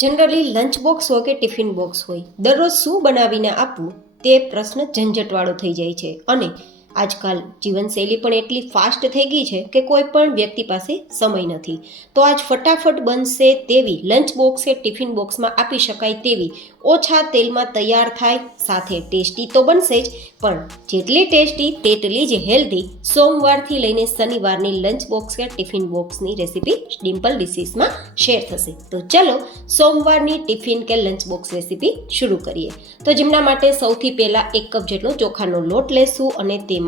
Generally lunch box હોય કે tiffin box હોય, દરરોજ શું બનાવીને આપવું તે પ્રશ્ન ઝંઝટવાળો થઈ જાય છે. અને આજકાલ જીવનશૈલી પણ એટલી ફાસ્ટ થઈ ગઈ છે કે કોઈ પણ વ્યક્તિ પાસે સમય નથી. તો આજ ફટાફટ બનશે તેવી લંચ બોક્સ કે ટિફિન બોક્સમાં આપી શકાય તેવી ઓછા તેલમાં તૈયાર થાય, સાથે ટેસ્ટી તો બનશે જ, પણ જેટલી ટેસ્ટી તેટલી જ હેલ્ધી સોમવારથી લઈને શનિવારની લંચ બોક્સ કે ટિફિન બોક્સની રેસીપી ડિમ્પલ ડિશીસમાં શેર થશે. તો ચલો સોમવારની ટિફિન કે લંચ બોક્સ રેસીપી શરૂ કરીએ. તો જેમના માટે સૌથી પહેલાં 1 કપ જેટલો ચોખાનો લોટ લેશું અને તેમાં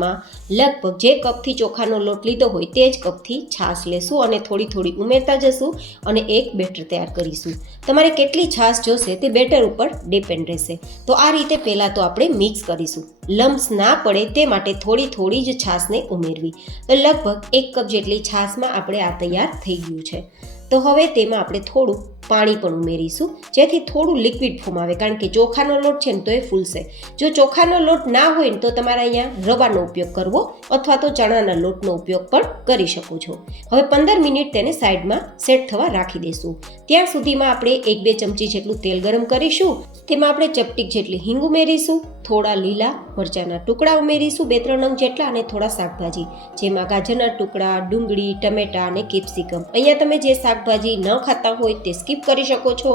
લગભગ જે કપથી ચોખાનો લોટ લીધો હોય તે જ કપથી છાશ લેશું અને થોડી થોડી ઉમેરતા જશું અને એક બેટર તૈયાર કરીશું. તમારે કેટલી છાશ જોશે તે બેટર ઉપર ડિપેન્ડ રહેશે. તો આ રીતે પહેલાં તો આપણે મિક્સ કરીશું. લમ્સ ના પડે તે માટે થોડી થોડી જ છાશને ઉમેરવી. તો લગભગ 1 કપ જેટલી છાશમાં આપણે આ તૈયાર થઈ ગયું છે. તો હવે તેમાં આપણે થોડું પાણી પણ ઉમેરીશું, જેથી થોડું લિક્વિડ ફોર્મ આવે, કારણ કે ચોખાનો લોટ છે ને તો એ ફૂલશે. જો ચોખાનો લોટ ના હોય ને તો તમારે અહીંયા રવાનો ઉપયોગ કરવો અથવા તો ચણાના લોટનો ઉપયોગ પણ કરી શકો છો. હવે 15 મિનિટ તેને સાઈડમાં સેટ થવા રાખી દઈશું. ત્યાં સુધીમાં આપણે 1-2 ચમચી જેટલું તેલ ગરમ કરીશું. તેમાં આપણે ચપટીક જેટલી હિંગ ઉમેરીશું, થોડા લીલા મરચાંના ટુકડા ઉમેરીશું, 2-3 નંગ જેટલા, અને થોડા શાકભાજી, જેમાં ગાજરના ટુકડા, ડુંગળી, ટમેટા અને કેપ્સિકમ. અહીંયા તમે જે શાકભાજી ન ખાતા હોય તે સ્કીપ કરી શકો છો,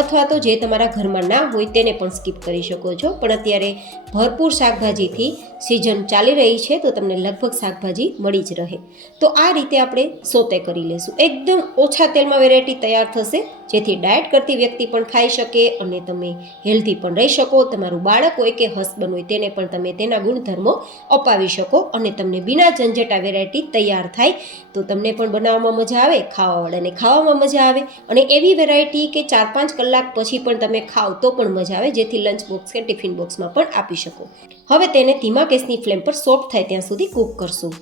અથવા તો જે તમારા ઘરમાં ના હોય તેને પણ સ્કીપ કરી શકો છો. પણ અત્યારે ભરપૂર શાકભાજીથી સિઝન ચાલી રહી છે તો તમને લગભગ શાકભાજી મળી જ રહે. તો આ રીતે આપણે સોતે કરી લેશું. એકદમ ઓછા તેલમાં વેરાયટી તૈયાર થશે, જેથી ડાયટ કરતી વ્યક્તિ પણ ખાઈ શકે અને તમે હેલ્ધી પણ રહી શકો. તમારું બાળક હોય કે હસબન્ડ હોય તેને પણ તમે તેના ગુણધર્મો અપાવી શકો અને તમને બિના ઝંઝટ આ વેરાયટી તૈયાર થાય. તો તમને પણ બનાવવામાં મજા આવે, ખાવાવાળાને ખાવામાં મજા આવે, અને એવી વેરાયટી કે 4-5 કલાક પછી પણ તમે ખાઓ તો પણ મજા આવે, જેથી લંચ બોક્સ કે ટિફિન બોક્સમાં પણ આપી શકો. હવે તેને ધીમા ગેસની ફ્લેમ પર સોફ્ટ થાય ત્યાં સુધી કૂક કરશું.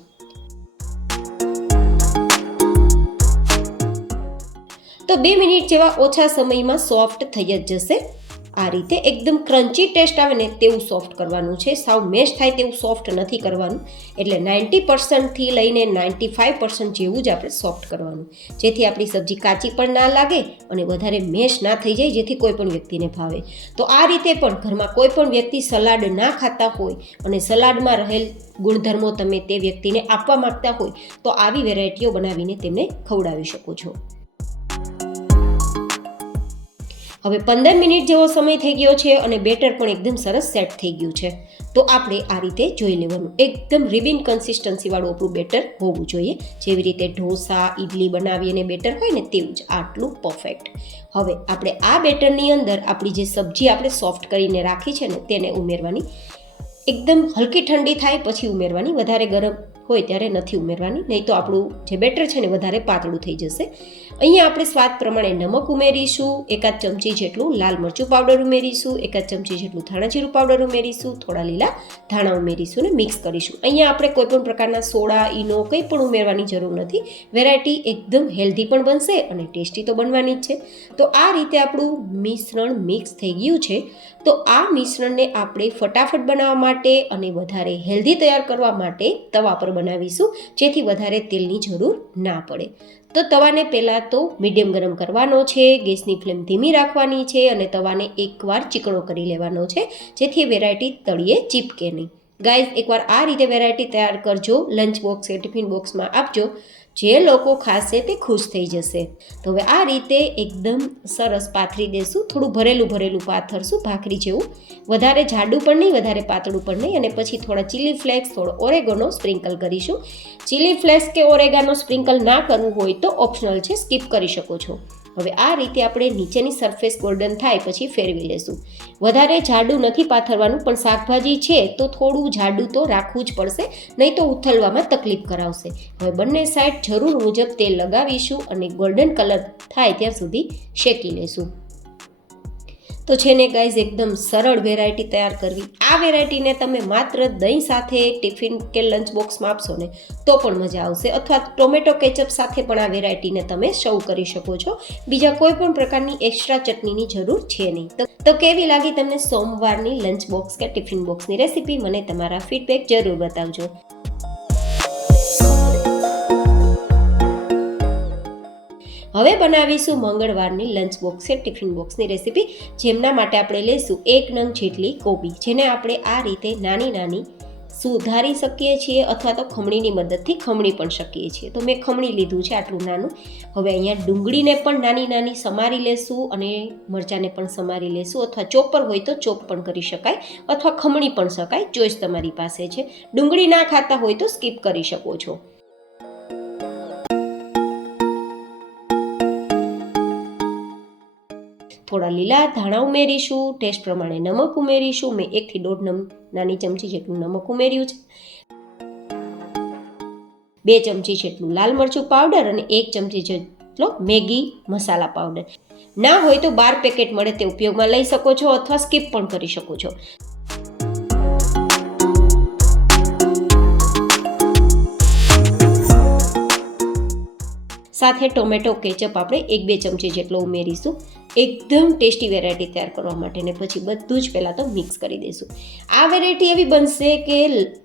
તો 2 મિનિટ જેવા ઓછા સમયમાં સોફ્ટ થઈ જ જશે. આ રીતે એકદમ ક્રન્ચી ટેસ્ટ આવે ને તેવું સોફ્ટ કરવાનું છે. સાવ મેશ થાય તેવું સોફ્ટ નથી કરવાનું. એટલે 90%થી લઈને 95% જેવું જ આપણે સોફ્ટ કરવાનું, જેથી આપણી સબ્જી કાચી પણ ના લાગે અને વધારે મેશ ના થઈ જાય, જેથી કોઈ પણ વ્યક્તિને ભાવે. તો આ રીતે પણ ઘરમાં કોઈ પણ વ્યક્તિ સલાડ ના ખાતા હોય અને સલાડમાં રહેલ ગુણધર્મો તમે તે વ્યક્તિને આપવા માંગતા હોય તો આવી વેરાયટીઓ બનાવીને તેમને ખવડાવી શકો છો. હવે 15 મિનિટ જેવો સમય થઈ ગયો છે અને બેટર પણ એકદમ સરસ સેટ થઈ ગયું છે. તો આપણે આ રીતે જોઈ લેવાનું. એકદમ રિબિન કન્સિસ્ટન્સીવાળું આપણું બેટર હોવું જોઈએ, જેવી રીતે ઢોસા, ઇડલી બનાવીએ અને બેટર હોય ને તેવું જ, આટલું પરફેક્ટ. હવે આપણે આ બેટરની અંદર આપણી જે સબ્જી આપણે સોફ્ટ કરીને રાખી છે ને તેને ઉમેરવાની. એકદમ હલકી ઠંડી થાય પછી ઉમેરવાની, વધારે ગરમ હોય ત્યારે નથી ઉમેરવાની, નહીં તો આપણું જે બેટર છે ને વધારે પાતળું થઈ જશે. અહીંયા આપણે સ્વાદ પ્રમાણે નમક ઉમેરીશું, 1 ચમચી જેટલું લાલ મરચું પાવડર ઉમેરીશું, 1 ચમચી જેટલું ધાણા જીરું પાવડર ઉમેરીશું, થોડા લીલા ધાણા ઉમેરીશું અને મિક્સ કરીશું. અહીંયા આપણે કોઈ પણ પ્રકારના સોડા, ઈનો કંઈ પણ ઉમેરવાની જરૂર નથી. વેરાયટી એકદમ હેલ્ધી પણ બનશે અને ટેસ્ટી તો બનવાની જ છે. તો આ રીતે આપણું મિશ્રણ મિક્સ થઈ ગયું છે. તો આ મિશ્રણને આપણે ફટાફટ બનાવવા માટે અને વધારે હેલ્ધી તૈયાર કરવા માટે તવા પર બનાવીશું, જેથી વધારે તેલની જરૂર ના પડે. તો તવાને પહેલાં તો મીડિયમ ગરમ કરવાનો છે, ગેસની ફ્લેમ ધીમી રાખવાની છે અને તવાને એકવાર ચીકણો કરી લેવાનો છે, જેથી વેરાયટી તળિયે ચીપકે નહીં. ગાઈઝ, એકવાર આ રીતે વેરાયટી તૈયાર કરજો, લંચ બોક્સ કે ટિફિન બોક્સમાં આપજો. જે લોકો ખાશે તે ખુશ થઈ જશે. તો હવે આ રીતે એકદમ સરસ પાથરી દેશું, થોડું ભરેલું ભરેલું પાથરશું, ભાખરી જેવું. વધારે જાડું પણ નહીં, વધારે પાતળું પણ નહીં. અને પછી થોડા ચીલી ફ્લેક્સ, થોડો ઓરેગાનો સ્પ્રિંકલ કરીશું. ચીલી ફ્લેક્સ કે ઓરેગાનો સ્પ્રિંકલ ના કરવું હોય તો ઓપ્શનલ છે, સ્કીપ કરી શકો છો. હવે આ રીતે આપણે નીચેની સરફેસ ગોલ્ડન થાય પછી ફેરવી લેશું. વધારે જાડું નથી પાથરવાનું, પણ શાકભાજી છે તો થોડું જાડું તો રાખવું જ પડશે, નહીં તો ઉથલવામાં તકલીફ કરાવશે. હવે બંને સાઈડ જરૂર મુજબ તેલ લગાવીશું અને ગોલ્ડન કલર થાય ત્યાં સુધી શેકી લેશું. તો છે ને ગાઈઝ, એકદમ સરળ વેરાયટી તૈયાર કરવી. આ વેરાયટીને તમે માત્ર દહીં સાથે ટિફિન કે લંચ બોક્સમાં આપશો ને તો પણ મજા આવશે, અથવા ટોમેટો કેચઅપ સાથે પણ આ વેરાયટીને તમે સર્વ કરી શકો છો. બીજા કોઈ પણ પ્રકારની એક્સ્ટ્રા ચટણીની જરૂર છે નહીં. તો કેવી લાગી તમને સોમવારની લંચ બોક્સ કે ટિફિન બોક્સની રેસીપી? મને તમારા ફીડબેક જરૂર બતાવજો. હવે બનાવીશું મંગળવારની લંચ બોક્સ કે ટિફિન બોક્સની રેસીપી, જેમના માટે આપણે લઈશું 1 નંગ જેટલી કોબી, જેને આપણે આ રીતે નાની નાની સુધારી શકીએ છીએ અથવા તો ખમણીની મદદથી ખમણી પણ શકીએ છીએ. તો મેં ખમણી લીધું છે આટલું નાનું. હવે અહીંયા ડુંગળીને પણ નાની નાની સમારી લેશું અને મરચાંને પણ સમારી લેશું, અથવા ચોપર હોય તો ચોપ પણ કરી શકાય અથવા ખમણી પણ શકાય, ચોઈસ તમારી પાસે છે. ડુંગળી ના ખાતા હોય તો સ્કીપ કરી શકો છો. થોડા લીલા ધાણા ઉમેરીશું, ટેસ્ટ પ્રમાણે નમક ઉમેરીશું. મેં 1 થી 1.5 નાની ચમચી જેટલું નમક ઉમેર્યું છે. 2 ચમચી જેટલું લાલ મરચું પાવડર અને 1 ચમચી જેટલો મેગી મસાલા પાવડર. ના હોય તો 12 પેકેટ મળે તે ઉપયોગમાં લઈ શકો છો અથવા સ્કીપ પણ કરી શકો છો. સાથે ટોમેટો કેચઅપ આપણે 1-2 ચમચી જેટલો ઉમેરીશું, એકદમ ટેસ્ટી વેરાયટી તૈયાર કરવા માટે. ને પછી બધું જ પહેલાં તો મિક્સ કરી દઈશું. આ વેરાયટી એવી બનશે કે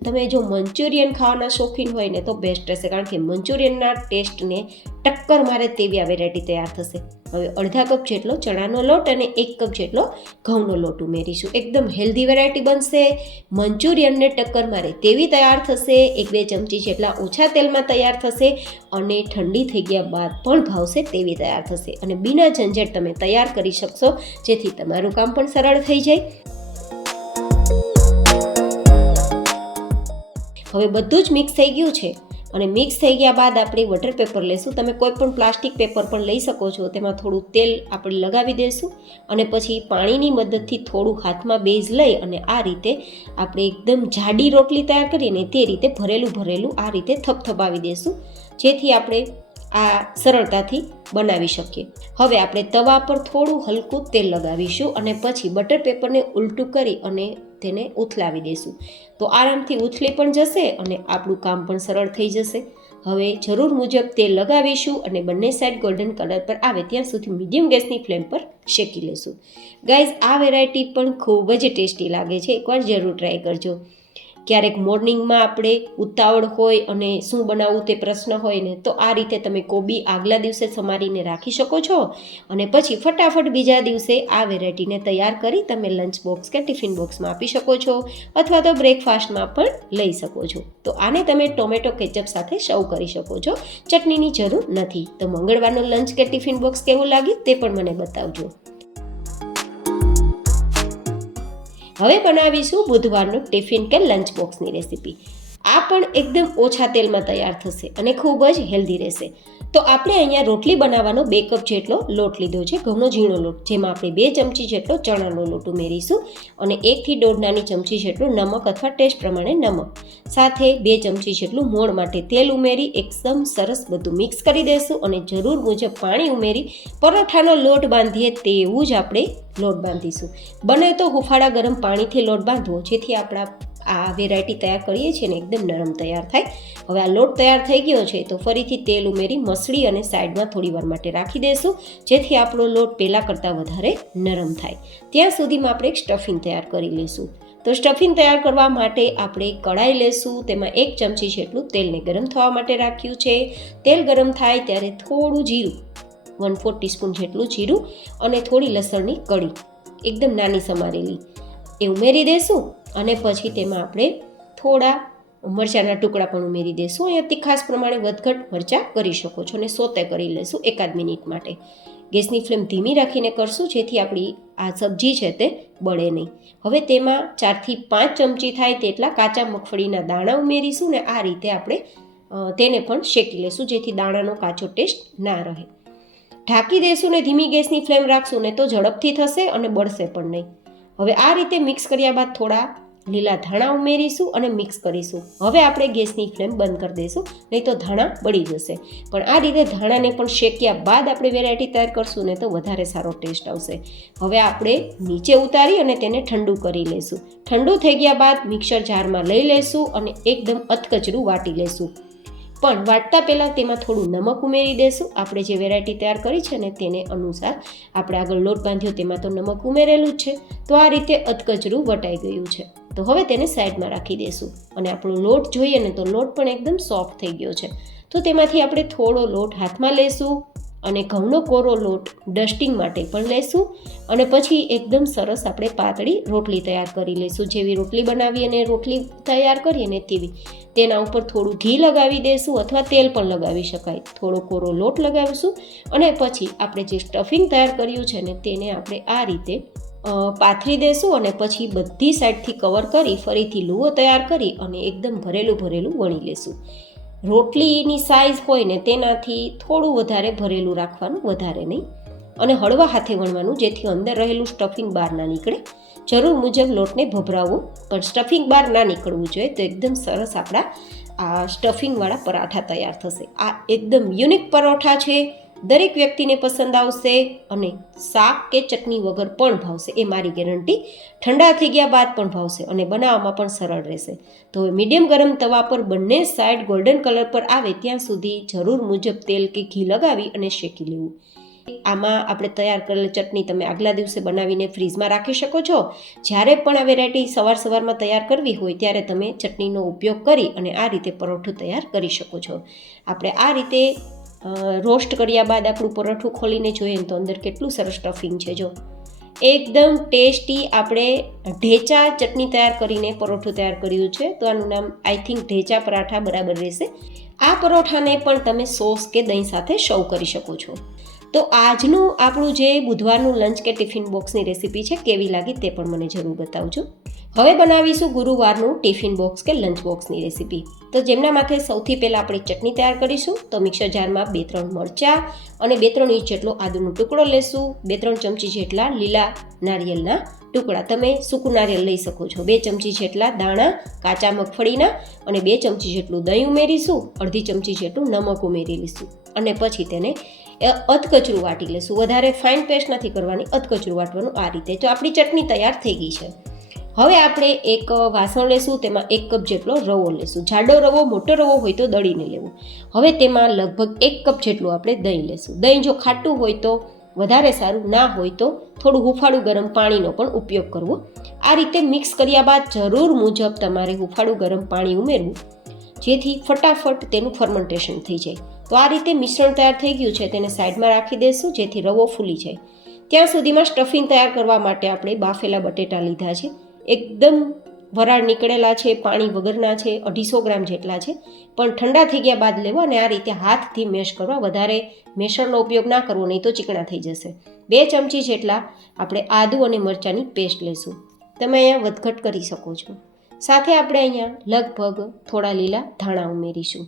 તમે જો મંચુરિયન ખાવાના શોખીન હોય ને તો બેસ્ટ રહેશે, કારણ કે મંચુરિયનના ટેસ્ટને ટક્કર મારે તેવી આ વેરાયટી તૈયાર થશે. હવે અડધા કપ જેટલો ચણાનો લોટ અને 1 કપ જેટલો ઘઉંનો લોટ ઉમેરીશું. એકદમ હેલ્ધી વેરાયટી બનશે, મંચુરિયનને ટક્કર મારે તેવી તૈયાર થશે. 1-2 ચમચી જેટલા ઓછા તેલમાં તૈયાર થશે અને ઠંડી થઈ ગયા બાદ પણ ભાવશે તેવી તૈયાર થશે. અને બિના ઝંઝટ તમે તૈયાર કરી શકશો, જેથી તમારું કામ પણ સરળ થઈ જાય. હવે બધું જ મિક્સ થઈ ગયું છે અને મિક્સ થઈ ગયા બાદ આપણે બટર પેપર લઈશું. તમે કોઈ પણ પ્લાસ્ટિક પેપર પણ લઈ શકો છો. તેમાં થોડું તેલ આપણે લગાવી દઈશું અને પછી પાણીની મદદથી થોડું હાથમાં બેઝ લઈ અને આ રીતે આપણે એકદમ જાડી રોટલી તૈયાર કરીને તે રીતે ભરેલું આ રીતે થપથપાવી દઈશું, જેથી આપણે આ સરળતાથી બનાવી શકીએ. હવે આપણે તવા પર થોડું હલકું તેલ લગાવીશું અને પછી બટર પેપરને ઉલટું કરી અને તેને ઉથલાવી દઈશું. તો આરામથી ઉથલી પણ જશે અને આપણું કામ પણ સરળ થઈ જશે. હવે જરૂર મુજબ તેલ લગાવીશું અને બંને સાઈડ ગોલ્ડન કલર પર આવે ત્યાં સુધી મીડિયમ ગેસની ફ્લેમ પર શેકી લઈશું. ગાઈઝ, આ વેરાયટી પણ ખૂબ જ ટેસ્ટી લાગે છે, એકવાર જરૂર ટ્રાય કરજો. ક્યારેક મોર્નિંગમાં આપણે ઉતાવળ હોય અને શું બનાવવું તે પ્રશ્ન હોય ને, તો આ રીતે તમે કોબી આગલા દિવસે સમારીને રાખી શકો છો અને પછી ફટાફટ બીજા દિવસે આ વેરાયટીને તૈયાર કરી તમે લંચ બોક્સ કે ટિફિન બોક્સમાં આપી શકો છો અથવા તો બ્રેકફાસ્ટમાં પણ લઈ શકો છો. તો આને તમે ટોમેટો કેચઅપ સાથે સર્વ કરી શકો છો, ચટણીની જરૂર નથી. તો મંગળવારનો લંચ કે ટિફિન બોક્સ કેવું લાગ્યું તે પણ મને બતાવજો. હવે બનાવીશું બુધવારનો ટિફિન કે લંચ બોક્સની રેસીપી. આ પણ એકદમ ઓછા તેલમાં તૈયાર થશે અને ખૂબ જ હેલ્ધી રહેશે. તો આપણે અહીંયા રોટલી બનાવવાનો 2 કપ જેટલો લોટ લીધો છે, ઘઉંનો ઝીણો લોટ, જેમાં આપણે 2 ચમચી જેટલો ચણાનો લોટ ઉમેરીશું અને 1 થી 1.5 નાની ચમચી જેટલું નમક અથવા ટેસ્ટ પ્રમાણે નમક, સાથે 2 ચમચી જેટલું મોણ માટે તેલ ઉમેરી એકદમ સરસ બધું મિક્સ કરી દઈશું અને જરૂર મુજબ પાણી ઉમેરી પરોઠાનો લોટ બાંધીએ તેવું જ આપણે લોટ બાંધીશું. બને તો હુંફાળા ગરમ પાણીથી લોટ બાંધવો, જેથી આપણા આ વેરાયટી તૈયાર કરીએ છીએ ને એકદમ નરમ તૈયાર થાય. હવે આ લોટ તૈયાર થઈ ગયો છે તો ફરીથી તેલ ઉમેરી મસળી અને સાઈડમાં થોડી વાર માટે રાખી દઈશું, જેથી આપણો લોટ પહેલાં કરતાં વધારે નરમ થાય. ત્યાં સુધીમાં આપણે એક સ્ટફિંગ તૈયાર કરી લઈશું. તો સ્ટફિંગ તૈયાર કરવા માટે આપણે કઢાઈ લેશું, તેમાં 1 ચમચી જેટલું તેલને ગરમ થવા માટે રાખ્યું છે. તેલ ગરમ થાય ત્યારે થોડું જીરું, 1/4 ટીસ્પૂન જેટલું જીરું અને થોડી લસણની કળી એકદમ નાની સમારેલી એ ઉમેરી દઈશું અને પછી તેમાં આપણે થોડા મરચાંના ટુકડા પણ ઉમેરી દઈશું. અહીંયા તીખાસ પ્રમાણે વધઘટ મરચાં કરી શકો છો અને સોતે કરી લઈશું 1 મિનિટ માટે. ગેસની ફ્લેમ ધીમી રાખીને કરશું, જેથી આપણી આ સબ્જી છે તે બળે નહીં. હવે તેમાં 4 થી 5 ચમચી થાય તેટલા કાચા મગફળીના દાણા ઉમેરીશું ને આ રીતે આપણે તેને પણ શેકી લઈશું, જેથી દાણાનો કાચો ટેસ્ટ ના રહે. ઢાંકી દઈશું ને ધીમી ગેસની ફ્લેમ રાખશું ને તો ઝડપથી થશે અને બળશે પણ નહીં. હવે આ રીતે મિક્સ કર્યા બાદ થોડા લીલા ધાણા ઉમેરીશું અને મિક્સ કરીશું. હવે આપણે ગેસની ફ્લેમ બંધ કરી દઈશું, નહીં તો ધાણા બળી જશે. પણ આ રીતે ધાણાને પણ શેક્યા બાદ આપણે વેરાયટી તૈયાર કરશું ને તો વધારે સારો ટેસ્ટ આવશે. હવે આપણે નીચે ઉતારી અને તેને ઠંડુ કરી લઈશું. ઠંડુ થઈ ગયા બાદ મિક્સર જારમાં લઈ લઈશું અને એકદમ અધકચરું વાટી લઈશું. પણ વાટતા પહેલાં તેમાં થોડું નમક ઉમેરી દઈશું. આપણે જે વેરાયટી તૈયાર કરી છે ને તેને અનુસાર આપણે આગળ લોટ બાંધ્યો તેમાં તો નમક ઉમેરેલું જ છે. તો આ રીતે અધકચરું વટાઈ ગયું છે. તો હવે તેને સાઈડમાં રાખી દઈશું અને આપણો લોટ જોઈએ ને તો લોટ પણ એકદમ સોફ્ટ થઈ ગયો છે. તો તેમાંથી આપણે થોડો લોટ હાથમાં લઈશું અને ઘઉંનો કોરો લોટ ડસ્ટિંગ માટે પણ લેશું અને પછી એકદમ સરસ આપણે પાતળી રોટલી તૈયાર કરી લઈશું. જેવી રોટલી બનાવી અને રોટલી તૈયાર કરીએ ને તેવી તેના ઉપર થોડું ઘી લગાવી દઈશું અથવા તેલ પણ લગાવી શકાય. થોડો કોરો લોટ લગાવીશું અને પછી આપણે જે સ્ટફિંગ તૈયાર કર્યું છે ને તેને આપણે આ રીતે પાથરી દઈશું અને પછી બધી સાઈડથી કવર કરી ફરીથી લુઓ તૈયાર કરી અને એકદમ ભરેલું વણી લેશું. રોટલીની સાઇઝ હોય ને તેનાથી થોડું વધારે ભરેલું રાખવાનું, વધારે નહીં, અને હળવા હાથે વણવાનું જેથી અંદર રહેલું સ્ટફિંગ બહાર ના નીકળે. જરૂર મુજબ લોટને ભભરાવવો, પણ સ્ટફિંગ બહાર ના નીકળવું જોઈએ. તો એકદમ સરસ આપણા આ સ્ટફિંગવાળા પરાઠા તૈયાર થશે. આ એકદમ યુનિક પરોઠા છે, દરેક વ્યક્તિને પસંદ આવશે અને શાક કે ચટણી વગર પણ ભાવશે, એ મારી ગેરંટી. ઠંડા થઈ ગયા બાદ પણ ભાવશે અને બનાવવામાં પણ સરળ રહેશે. તો મીડિયમ ગરમ તવા પર બંને સાઈડ ગોલ્ડન કલર પર આવે ત્યાં સુધી જરૂર મુજબ તેલ કે ઘી લગાવી અને શેકી લેવું. આમાં આપણે તૈયાર કરેલ ચટણી તમે આગલા દિવસે બનાવીને ફ્રીજમાં રાખી શકો છો. જ્યારે પણ આ વેરાયટી સવારમાં તૈયાર કરવી હોય ત્યારે તમે ચટણીનો ઉપયોગ કરી અને આ રીતે પરોઠું તૈયાર કરી શકો છો. આપણે આ રીતે રોસ્ટ કર્યા બાદ આપણું પરોઠું ખોલીને જોઈએ તો અંદર કેટલું સરસ સ્ટફિંગ છે. જો એકદમ ટેસ્ટી આપણે ઢેચા ચટણી તૈયાર કરીને પરોઠું તૈયાર કર્યું છે. તો આનું નામ આઈ થિંક ઢેચા પરાઠા બરાબર રહેશે. આ પરોઠાને પણ તમે સોસ કે દહીં સાથે સર્વ કરી શકો છો. તો આજનું આપણું જે બુધવારનું લંચ કે ટિફિન બોક્સની રેસીપી છે કેવી લાગી તે પણ મને જરૂર બતાવજો. હવે બનાવીશું ગુરુવારનું ટિફિન બોક્સ કે લંચ બોક્સની રેસીપી. તો જેમના માથે સૌથી પહેલાં આપણે ચટણી તૈયાર કરીશું. તો મિક્સર જારમાં 2-3 મરચાં અને 2-3 ઇંચ જેટલો આદુનો ટુકડો લેશું. 2-3 ચમચી જેટલા લીલા નારિયેળના ટુકડા, તમે સૂકું નારિયેળ લઈ શકો છો. 2 ચમચી જેટલા દાણા કાચા મગફળીના અને 2 ચમચી જેટલું દહીં ઉમેરીશું. અડધી ચમચી જેટલું નમક ઉમેરી લઈશું અને પછી તેને અધકચરું વાટી લેશું. વધારે ફાઇન પેસ્ટ નથી કરવાની, અધકચરું વાટવાનું. આ રીતે તો આપણી ચટણી તૈયાર થઈ ગઈ છે. હવે આપણે એક વાસણ લેશું, તેમાં 1 કપ જેટલો રવો લેશું. જાડો રવો, મોટો રવો હોય તો દળીને લેવું. હવે તેમાં લગભગ 1 કપ જેટલું આપણે દહીં લેશું. દહીં જો ખાટું હોય તો વધારે સારું, ના હોય તો થોડું હુંફાળું ગરમ પાણીનો પણ ઉપયોગ કરવો. આ રીતે મિક્સ કર્યા બાદ જરૂર મુજબ તમારે હુંફાળું ગરમ પાણી ઉમેરવું જેથી ફટાફટ તેનું ફર્મેન્ટેશન થઈ જાય. તો આ રીતે મિશ્રણ તૈયાર થઈ ગયું છે, તેને સાઈડમાં રાખી દઈશું જેથી રવો ફૂલી જાય. ત્યાં સુધીમાં સ્ટફિંગ તૈયાર કરવા માટે આપણે બાફેલા બટેટા લીધા છે. એકદમ વરાળ નીકળેલા છે, પાણી વગરના છે, 250 ગ્રામ જેટલા છે. પણ ઠંડા થઈ ગયા બાદ લેવો અને આ રીતે હાથથી મેશ કરવા. વધારે મેશરનો ઉપયોગ ના કરવો, નહીં તો ચીકણા થઈ જશે. 2 ચમચી જેટલા આપણે આદુ અને મરચાંની પેસ્ટ લઈશું. તમે અહીંયા વધઘટ કરી શકો છો. સાથે આપણે અહીંયા લગભગ થોડા લીલા ધાણા ઉમેરીશું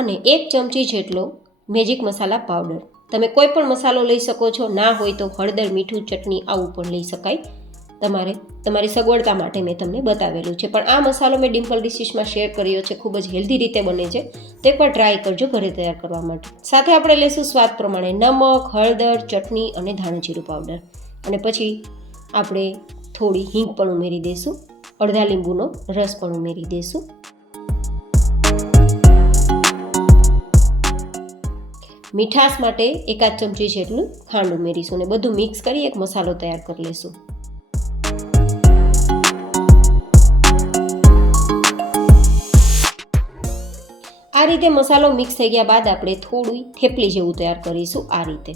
અને 1 ચમચી જેટલો મેજિક મસાલા પાવડર. તમે કોઈ પણ મસાલો લઈ શકો છો, ના હોય તો હળદર, મીઠું, ચટણી આવું પણ લઈ શકાય. તમારી સગવડતા માટે મેં તમને બતાવેલું છે. પણ આ મસાલો મેં ડિમ્પલ ડિશીસમાં શેર કર્યો છે, ખૂબ જ હેલ્ધી રીતે બને છે. તે પણ ટ્રાય કરજો ઘરે તૈયાર કરવા માટે. સાથે આપણે લઈશું સ્વાદ પ્રમાણે નમક, હળદર, ચટણી અને ધાણા જીરું પાવડર. અને પછી આપણે થોડી હિંગ પણ ઉમેરી દઈશું. અડધા લીંબુનો રસ પણ ઉમેરી દઈશું. મીઠાશ માટે 1 ચમચી જેટલું ખાંડ ઉમેરીશું અને બધું મિક્સ કરી એક મસાલો તૈયાર કરી લઈશું. આ રીતે મસાલો મિક્સ થઈ ગયા બાદ આપણે થોડી થેપલી જેવું તૈયાર કરીશું. આ રીતે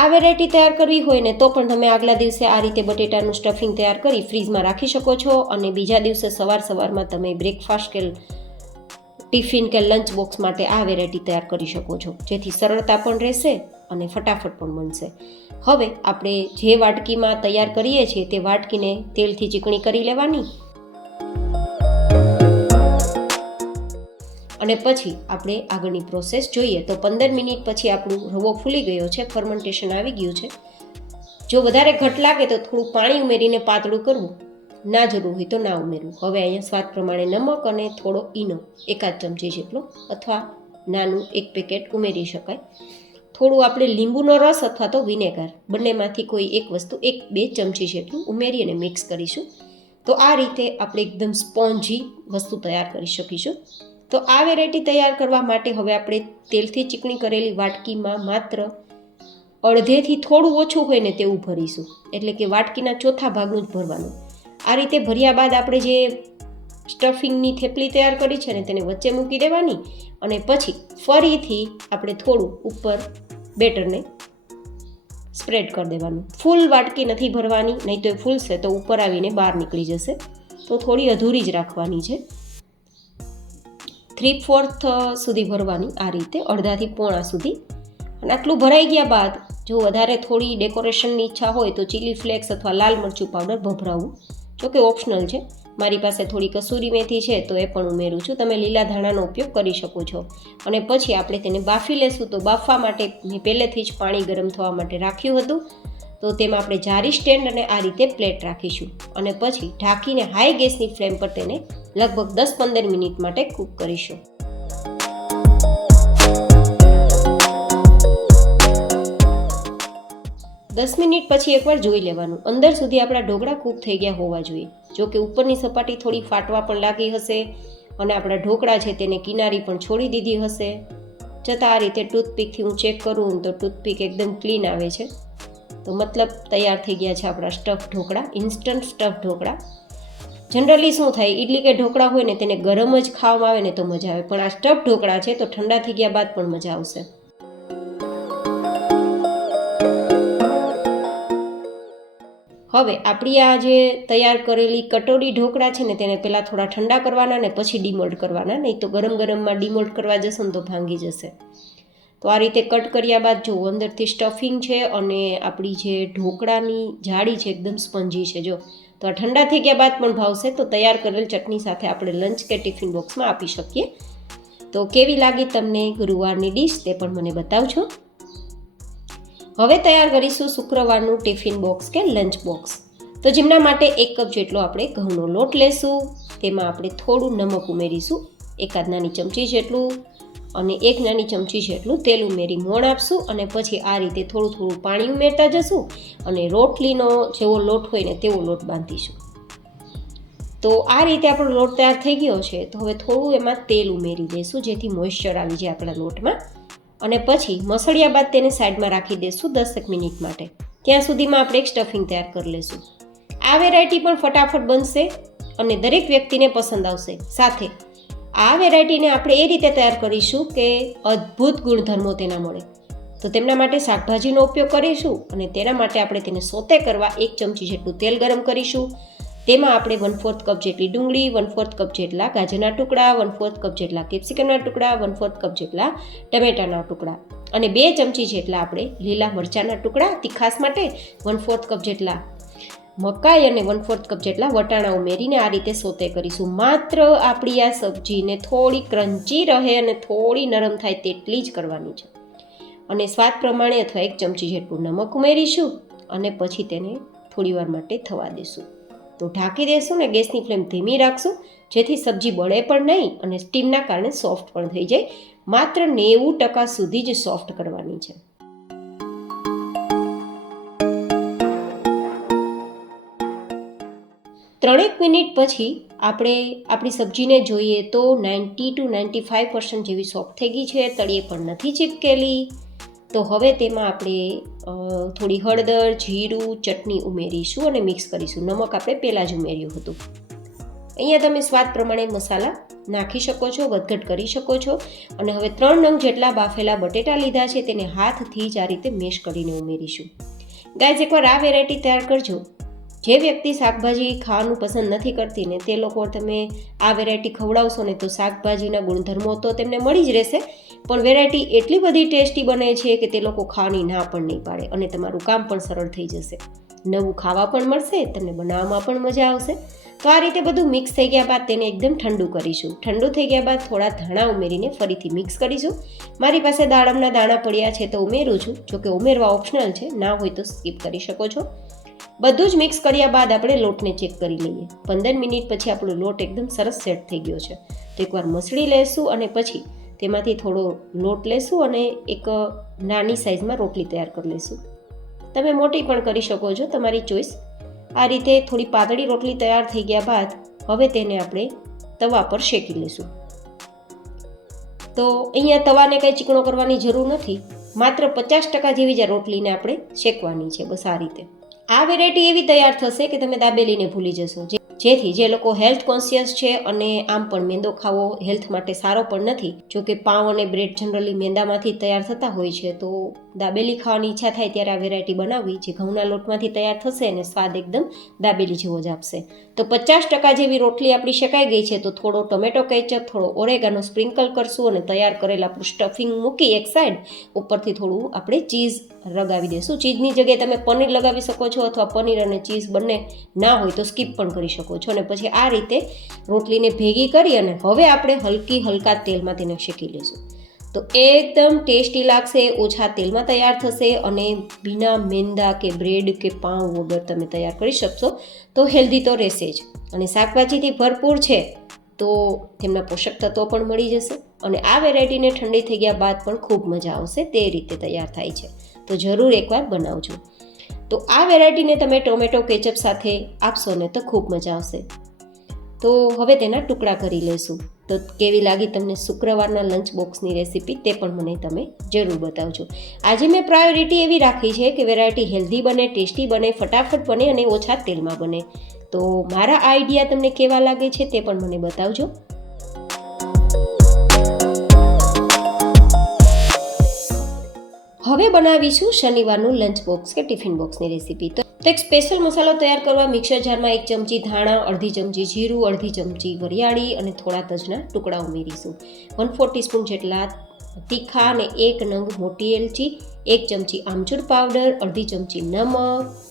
આ વેરાયટી તૈયાર કરવી હોય ને તો પણ તમે આગલા દિવસે આ રીતે બટેટાનું સ્ટફિંગ તૈયાર કરી ફ્રીજમાં રાખી શકો છો અને બીજા દિવસે સવારમાં તમે બ્રેકફાસ્ટ કે ટિફિન કે લંચ બોક્સ માટે આ વેરાયટી તૈયાર કરી શકો છો, જેથી સરળતા પણ રહેશે અને ફટાફટ પણ બનશે. હવે આપણે જે વાટકીમાં તૈયાર કરીએ છીએ તે વાટકીને તેલથી ચીકણી કરી લેવાની અને પછી આપણે આગળની પ્રોસેસ જોઈએ. તો 15 મિનિટ પછી આપણું રવો ફૂલી ગયો છે, ફર્મેન્ટેશન આવી ગયું છે. જો વધારે ઘટ લાગે તો થોડું પાણી ઉમેરીને પાતળું કરવું, ના જરૂર હોય તો ના ઉમેરવું. હવે અહીંયા સ્વાદ પ્રમાણે નમક અને થોડો ઈનો 1 ચમચી જેટલો અથવા નાનું 1 પેકેટ ઉમેરી શકાય. થોડું આપણે લીંબુનો રસ અથવા તો વિનેગર બંનેમાંથી કોઈ એક વસ્તુ 1-2 ચમચી જેટલું ઉમેરી અને મિક્સ કરીશું. તો આ રીતે આપણે એકદમ સ્પોન્જી વસ્તુ તૈયાર કરી શકીશું. તો આ વેરાયટી તૈયાર કરવા માટે હવે આપણે તેલથી ચીકણી કરેલી વાટકીમાં માત્ર અડધેથી થોડું ઓછું હોય ને તેવું ભરીશું, એટલે કે વાટકીના ચોથા ભાગનું જ ભરવાનું. આ રીતે ભર્યા બાદ આપણે જે સ્ટફિંગની થેપલી તૈયાર કરી છે ને તેને વચ્ચે મૂકી દેવાની અને પછી ફરીથી આપણે થોડું ઉપર બેટરને સ્પ્રેડ કરી દેવાનું. ફૂલ વાટકી નથી ભરવાની, નહીં તો એ ફૂલશે તો ઉપર આવીને બહાર નીકળી જશે. તો થોડી અધૂરી જ રાખવાની છે. 3/4 સુધી ભરવાની, આ રીતે અડધાથી પોણા સુધી. અને આટલું ભરાઈ ગયા બાદ જો વધારે થોડી ડેકોરેશનની ઈચ્છા હોય તો ચીલી ફ્લેક્સ અથવા લાલ મરચું પાવડર ભભરાવવું, જોકે ઓપ્શનલ છે. મારી પાસે થોડી કસૂરી મેથી છે તો એ પણ ઉમેરું છું. તમે લીલા ધાણાનો ઉપયોગ કરી શકો છો. અને પછી આપણે તેને બાફી લેશું. તો બાફવા માટે મેં પહેલેથી જ પાણી ગરમ થવા માટે રાખ્યું હતું. તો તેમાં આપણે જારી સ્ટેન્ડ અને આ રીતે પ્લેટ રાખીશું અને પછી ઢાંકીને હાઈ ગેસની ફ્લેમ પર તેને લગભગ 10-15 મિનિટ માટે કૂક કરીશું. દસ મિનિટ પછી એકવાર જોઈ લેવાનું, અંદર સુધી આપણા ઢોકળા કૂક થઈ ગયા હોવા જોઈએ. જો કે ઉપરની સપાટી થોડી ફાટવા પણ લાગી હશે અને આપણા ઢોકળા છે તેને કિનારી પણ છોડી દીધી હશે. છતાં આ રીતે ટૂથપીકથી હું ચેક કરું તો ટૂથપીક એકદમ ક્લીન આવે છે. તો મતલબ તૈયાર થઈ ગયા છે આપણા stuff dhokla, instant stuff dhokla. Generally શું થાય, ઇડલી કે ઢોકળા હોય ને તેને ગરમ જ ખાવામાં આવે ને તો મજા આવે, પણ આ સ્ટફ ઢોકળા છે તો ઠંડા થઈ ગયા બાદ પણ મજા આવશે. હવે આપણી આ જે તૈયાર કરેલી કટોરી ઢોકળા છે ને તેને પહેલાં થોડા ઠંડા કરવાના ને પછી ડીમોલ્ડ કરવાના, નહીં તો ગરમ ગરમમાં ડીમોલ્ડ કરવા જશો ને તો ભાંગી જશે. તો આ રીતે કટ કર્યા બાદ જો અંદરથી સ્ટફિંગ છે અને આપણી જે ઢોકળાની જાળી છે એકદમ સ્પંજી છે. જો તો આ ઠંડા થઈ ગયા બાદ પણ ભાવશે. તો તૈયાર કરેલ ચટણી સાથે આપણે લંચ કે ટિફિન બોક્સમાં આપી શકીએ. તો કેવી લાગી તમને ગુરુવારની ડીશ તે પણ મને બતાવજો. હવે તૈયાર કરીશું શુક્રવારનું ટિફિન બોક્સ કે લંચ બોક્સ. તો જેમના માટે 1 કપ જેટલો આપણે ઘઉંનો લોટ લેશું. તેમાં આપણે થોડું નમક ઉમેરીશું, 1 નાની ચમચી જેટલું, અને 1 નાની ચમચી જેટલું તેલ ઉમેરી મોણ આપશું. અને પછી આ રીતે થોડું થોડું પાણી ઉમેરતા જશું અને રોટલીનો જેવો લોટ હોય ને તેવો લોટ બાંધીશું. તો આ રીતે આપણો લોટ તૈયાર થઈ ગયો છે. તો હવે થોડું એમાં તેલ ઉમેરી દઈશું જેથી મોઇશ્ચર આવી જાય આપણા લોટમાં. અને પછી મસળ્યા બાદ તેને સાઈડમાં રાખી દઈશું 10 મિનિટ માટે. ત્યાં સુધીમાં આપણે એક સ્ટફિંગ તૈયાર કરી લઈશું. આ વેરાયટી પણ ફટાફટ બનશે અને દરેક વ્યક્તિને પસંદ આવશે. સાથે આ વેરાયટીને આપણે એ રીતે તૈયાર કરીશું કે અદ્ભુત ગુણધર્મો તેના મળે. તો તેમના માટે શાકભાજીનો ઉપયોગ કરીશું અને તેના માટે આપણે તેને સોતે કરવા 1 ચમચી જેટલું તેલ ગરમ કરીશું. તેમાં આપણે 1/4 કપ જેટલી ડુંગળી, 1/4 કપ જેટલા ગાજરના ટુકડા, 1/4 કપ જેટલા કેપ્સિકમના ટુકડા, 1/4 કપ જેટલા ટમેટાના ટુકડા અને 2 ચમચી જેટલા આપણે લીલા મરચાંના ટુકડા તીખાસ માટે, 1/4 કપ જેટલા મકાઈ અને 1/4 કપ જેટલા વટાણા ઉમેરીને આ રીતે સોતે કરીશું. માત્ર આપણી આ સબ્જીને થોડી ક્રન્ચી રહે અને થોડી નરમ થાય તેટલી જ કરવાની છે. અને સ્વાદ પ્રમાણે અથવા 1 ચમચી જેટલું નમક ઉમેરીશું અને પછી તેને થોડીવાર માટે થવા દઈશું. તો ઢાંકી દેશું ને ગેસની ફ્લેમ ધીમી રાખશું જેથી સબ્જી બળે પણ નહીં અને સ્ટીમના કારણે સોફ્ટ પણ થઈ જાય. માત્ર 90% સુધી જ સોફ્ટ કરવાની છે. ત્રણેક મિનિટ પછી આપણે આપણી સબ્જીને જોઈએ તો 90 to 95% જેવી સોફ્ટ થઈ ગઈ છે. તળિયે પણ નથી ચીપકેલી. તો હવે તેમાં આપણે થોડી હળદર, જીરું, ચટણી ઉમેરીશું અને મિક્સ કરીશું. નમક આપણે પહેલાં જ ઉમેર્યું હતું. અહીંયા તમે સ્વાદ પ્રમાણે મસાલા નાખી શકો છો, વધઘટ કરી શકો છો. અને હવે 3 નંગ જેટલા બાફેલા બટેટા લીધા છે તેને હાથથી જ આ રીતે મેશ કરીને ઉમેરીશું. ગાઈઝ, એકવાર આ વેરાયટી તૈયાર કરજો. જે વ્યક્તિ શાકભાજી ખાવાનું પસંદ નથી કરતી ને તે લોકો તમે આ વેરાયટી ખવડાવશો ને તો શાકભાજીના ગુણધર્મો તો તેમને મળી જ રહેશે, પણ વેરાયટી એટલી બધી ટેસ્ટી બને છે કે તે લોકો ખાવાની ના પણ નહીં પાડે અને તમારું કામ પણ સરળ થઈ જશે. નવું ખાવા પણ મળશે, તમને બનાવવામાં પણ મજા આવશે. તો આ રીતે બધું મિક્સ થઈ ગયા બાદ તેને એકદમ ઠંડુ કરીશું. ઠંડુ થઈ ગયા બાદ થોડા ધાણા ઉમેરીને ફરીથી મિક્સ કરીશું. મારી પાસે દાડમના દાણા પડ્યા છે તો ઉમેરું છું, જોકે ઉમેરવા ઓપ્શનલ છે, ના હોય તો સ્કીપ કરી શકો છો. બધું જ મિક્સ કર્યા બાદ આપણે લોટને ચેક કરી લઈએ. 15 મિનિટ પછી આપણો લોટ એકદમ સરસ સેટ થઈ ગયો છે. તો એકવાર મસળી લેશું અને પછી તેમાંથી થોડો લોટ લેશું અને એક નાની સાઇઝમાં રોટલી તૈયાર કરી લઈશું. તમે મોટી પણ કરી શકો છો, તમારી ચોઈસ. આ રીતે થોડી પાતળી રોટલી તૈયાર થઈ ગયા બાદ હવે તેને આપણે તવા પર શેકી લઈશું. તો અહીંયા તવાને કંઈ ચીકણો કરવાની જરૂર નથી, માત્ર 50% જેવી જ રોટલીને આપણે શેકવાની છે, બસ આ રીતે. આ વેરાયટી એવી તૈયાર થશે કે તમે દાબેલીને ભૂલી જશો. જેથી જે લોકો હેલ્થ કોન્શિયસ છે અને આમ પણ મેંદો ખાવો હેલ્થ માટે સારો પણ નથી, જોકે પાઉં અને બ્રેડ જનરલી મેંદામાંથી તૈયાર થતા હોય છે, તો દાબેલી ખાવાની ઈચ્છા થાય ત્યારે આ વેરાયટી બનાવવી, જે ઘઉંના લોટમાંથી તૈયાર થશે અને સ્વાદ એકદમ દાબેલી જેવો જ આપશે. તો 50% જેવી રોટલી આપણી શેકાઈ ગઈ છે. તો થોડો ટોમેટો કેચઅપ, થોડો ઓરેગાનો સ્પ્રિંકલ કરશું અને તૈયાર કરેલા આપણું સ્ટફિંગ મૂકી એક સાઈડ, ઉપરથી થોડું આપણે ચીઝ લગાવી દઈશું. ચીઝની જગ્યાએ તમે પનીર લગાવી શકો છો, અથવા પનીર અને ચીઝ બંને ના હોય તો સ્કીપ પણ કરી શકો છો. અને પછી આ રીતે રોટલીને ભેગી કરી અને હવે આપણે હલકા તેલમાં તેને શેકી લઈશું. તો એકદમ ટેસ્ટી લાગશે, ઓછા તેલમાં તૈયાર થશે અને બિના મેંદા કે બ્રેડ કે પાઉં વગર તમે તૈયાર કરી શકશો. તો હેલ્ધી તો રહેશે જ, અને શાકભાજીથી ભરપૂર છે તો તેમના પોષક તત્વો પણ મળી જશે. અને આ વેરાયટીને ઠંડી થઈ ગયા બાદ પણ ખૂબ મજા આવશે, તે રીતે તૈયાર થાય છે. તો જરૂર એકવાર બનાવજો. તો આ વેરાયટીને તમે ટોમેટો કેચઅપ સાથે આપશો ને તો ખૂબ મજા આવશે. તો હવે તેના ટુકડા કરી લઈશું. તો કેવી લાગી તમને શુક્રવારના લંચ બોક્સની રેસીપી, તે પણ મને તમે જરૂર બતાવજો. આજે મેં પ્રાયોરિટી એવી રાખી છે કે વેરાયટી હેલ્ધી બને, ટેસ્ટી બને, ફટાફટ બને અને ઓછા તેલમાં બને. તો મારા આઈડિયા તમને કેવા લાગે છે તે પણ મને બતાવજો. હવે બનાવીશું શનિવારનું લંચ બોક્સ કે ટિફિન બોક્સની રેસીપી. તો એક સ્પેશિયલ મસાલો તૈયાર કરવા મિક્સર જારમાં 1 ચમચી ધાણા, અડધી ચમચી જીરું, અડધી ચમચી વરિયાળી અને થોડા તજના ટુકડા ઉમેરીશું. 1/4 ટીસ્પૂન જેટલા તીખા અને 1 નંગ મોટી એલચી, 1 ચમચી આમચૂર પાવડર, અડધી ચમચી નમક,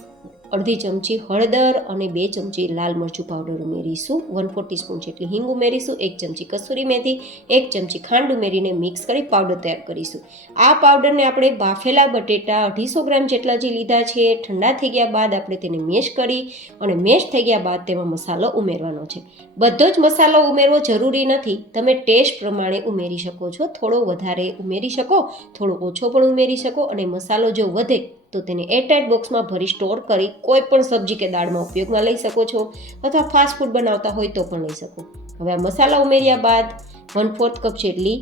અડધી ચમચી હળદર અને 2 ચમચી લાલ મરચું પાવડર ઉમેરીશું. 1/4 ટીસ્પૂન જેટલી હિંગ ઉમેરીશું. 1 ચમચી કસૂરી મેથી, 1 ચમચી ખાંડ ઉમેરીને મિક્સ કરી પાવડર તૈયાર કરીશું. આ પાવડરને આપણે બાફેલા બટેટા 250 ગ્રામ જેટલા જે લીધા છે, ઠંડા થઈ ગયા બાદ આપણે તેને મેશ કરી અને મેશ થઈ ગયા બાદ તેમાં મસાલો ઉમેરવાનો છે. બધો જ મસાલો ઉમેરવો જરૂરી નથી, તમે ટેસ્ટ પ્રમાણે ઉમેરી શકો છો. થોડો વધારે ઉમેરી શકો, થોડો ઓછો પણ ઉમેરી શકો. અને મસાલો જો વધે તો તેને એરટાઇટ બોક્સમાં ભરી સ્ટોર કરી કોઈ પણ સબ્જી કે દાળમાં ઉપયોગમાં લઈ શકો છો, અથવા ફાસ્ટ ફૂડ બનાવતા હોય તો પણ લઈ શકો. હવે આ મસાલા ઉમેર્યા બાદ 1/4 કપ જેટલી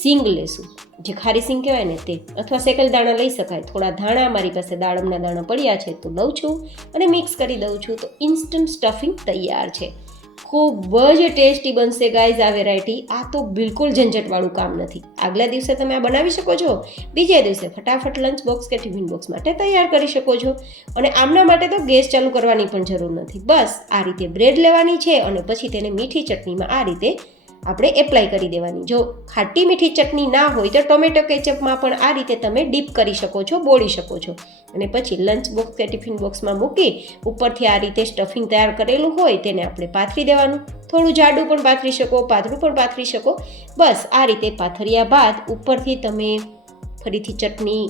સીંગ લેશું, જે ખારી સીંગ કહેવાય ને તે, અથવા શેકેલ દાણા લઈ શકાય. થોડા ધાણા, મારી પાસે દાડમના દાણા પડ્યા છે તો લઉં છું અને મિક્સ કરી દઉં છું. તો ઇન્સ્ટન્ટ સ્ટફિંગ તૈયાર છે. ખૂબ જ ટેસ્ટી બનશે ગાઈઝ આ વેરાયટી. આ તો બિલકુલ ઝંઝટવાળું કામ નથી. આગલા દિવસે તમે આ બનાવી શકો છો, બીજા દિવસે ફટાફટ લંચ બોક્સ કે ટિફિન બોક્સ માટે તૈયાર કરી શકો છો. અને આમના માટે તો ગેસ ચાલુ કરવાની પણ જરૂર નથી. બસ આ રીતે બ્રેડ લેવાની છે અને પછી તેને મીઠી ચટણીમાં આ રીતે આપણે એપ્લાય કરી દેવાની. જો ખાટી મીઠી ચટણી ના હોય તો ટોમેટો કેચઅપમાં પણ આ રીતે તમે ડીપ કરી શકો છો, બોળી શકો છો. અને પછી લંચ બોક્સ કે ટિફિન બોક્સમાં મૂકી ઉપરથી આ રીતે સ્ટફિંગ તૈયાર કરેલું હોય તેને આપણે પાથરી દેવાનું. થોડું જાડું પણ પાથરી શકો, પાતળું પણ પાથરી શકો. બસ આ રીતે પાથર્યા બાદ ઉપરથી તમે ફરીથી ચટણી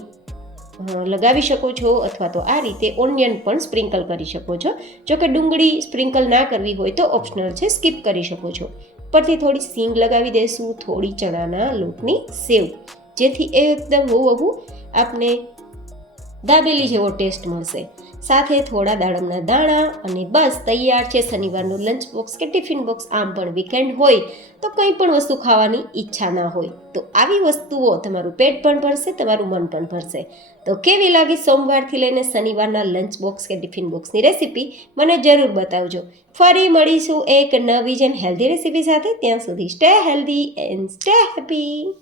લગાવી શકો છો, અથવા તો આ રીતે ઓનિયન પણ સ્પ્રિંકલ કરી શકો છો. જો કે ડુંગળી સ્પ્રિંકલ ના કરવી હોય તો ઓપ્શનલ છે, સ્કીપ કરી શકો છો. ઉપરથી થોડી સીંગ લગાવી દઈશું, થોડી ચણાના લોટની સેવ, જેથી એકદમ બહુ આપને દાબેલી જેવો ટેસ્ટ મળશે. સાથે થોડા દાડમના દાણા અને બસ તૈયાર છે શનિવારનું લંચ બોક્સ કે ટિફિન બોક્સ. આમ પણ વીકેન્ડ હોય તો કંઈ પણ વસ્તુ ખાવાની ઈચ્છા ના હોય તો આવી વસ્તુઓ તમારું પેટ પણ ભરશે, તમારું મન પણ ભરશે. તો કેવી લાગી સોમવારથી લઈને શનિવારના લંચ બોક્સ કે ટિફિન બોક્સની રેસીપી, મને જરૂર બતાવજો. ફરી મળીશું એક નવી જ હેલ્ધી રેસીપી સાથે. ત્યાં સુધી stay healthy and stay happy.